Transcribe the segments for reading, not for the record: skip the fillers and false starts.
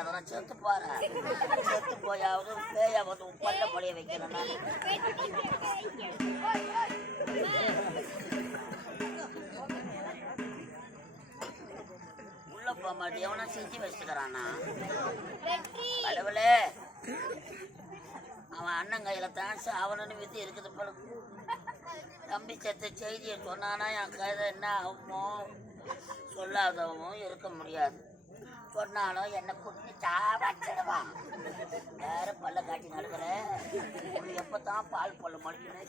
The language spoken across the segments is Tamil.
அதெல்லாம் செத்து போறேன். செத்து போயாவது பேயாவது பல்ல பொழிய வைக்கிறேன். உள்ள போக மாட்டேன். எவனா செஞ்சு வச்சுக்கிறானா கடவுளே. அவன் அண்ணன் கையில தான் சாவணும்னு விதி இருக்குது போல. தம்பி செத்த செய்தியை சொன்னானா என் கைதை என்ன ஆகுமோ? சொல்லாதவனும் இருக்க முடியாது. சொன்னாலும் என்ன குட்டி சாவச்சிடுவான். வேற பல்ல காட்டி நடக்கிற எப்பதான் பால் பல்ல முடிக்கணும்.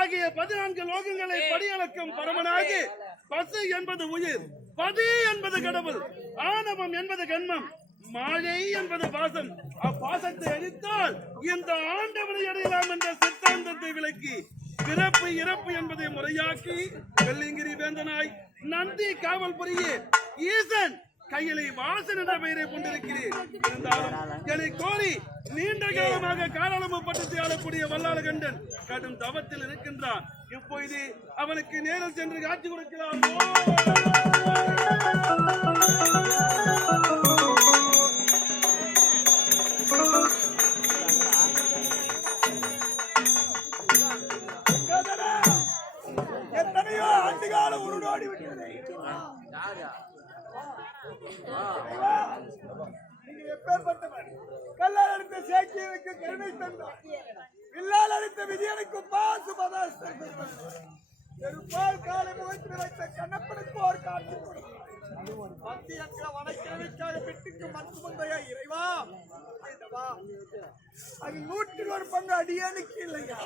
ஆகிய 14 லோகங்களை படியளக்கும் பரமனாகி பசு என்பது உயிர், பதி என்பது கடவுள், ஆணவம் என்பது கண்மம், மாயை என்பது பாசம். அப்பாசத்தை அழித்தால் இந்த ஆண்டவனை அடையலாம் என்ற சித்தாந்தத்தை விளக்கி பிறப்பு இறப்பு என்பதை முறையாக்கி வெள்ளிங்கிரி வேந்தனாய் நந்தி காவல் புரிய ஈசன் கையிலே வாசன் என்ற பெயரை கொண்டிருக்கிறேன். இருந்தாலும் என்னை கோரி நீண்ட காலமாக காரணப்பட்டு ஆளக்கூடிய வல்லாளகண்டன் கடும் தவத்தில் இருக்கின்றான். இப்பொழுது அவனுக்கு நேரில் சென்று காட்சி கொடுக்கலாம். எத்தனையோ ஆண்டுகால உருவாடி விட்டது. கல்லால் அடித்த சேக்கியனுக்கு கருணை தந்தார், வில்லால் அடித்த விஜயனுக்கு பாசு பெரும்பால் காலை முகத்தில் வைத்த கண்ணப்பனுக்கு ஒரு காட்சி மத்திய வனக்கிழமைக்காக வீட்டுக்கு மருத்துவந்தையா இறைவா அது 100 பங்கு அடியானுக்கு இல்லையா?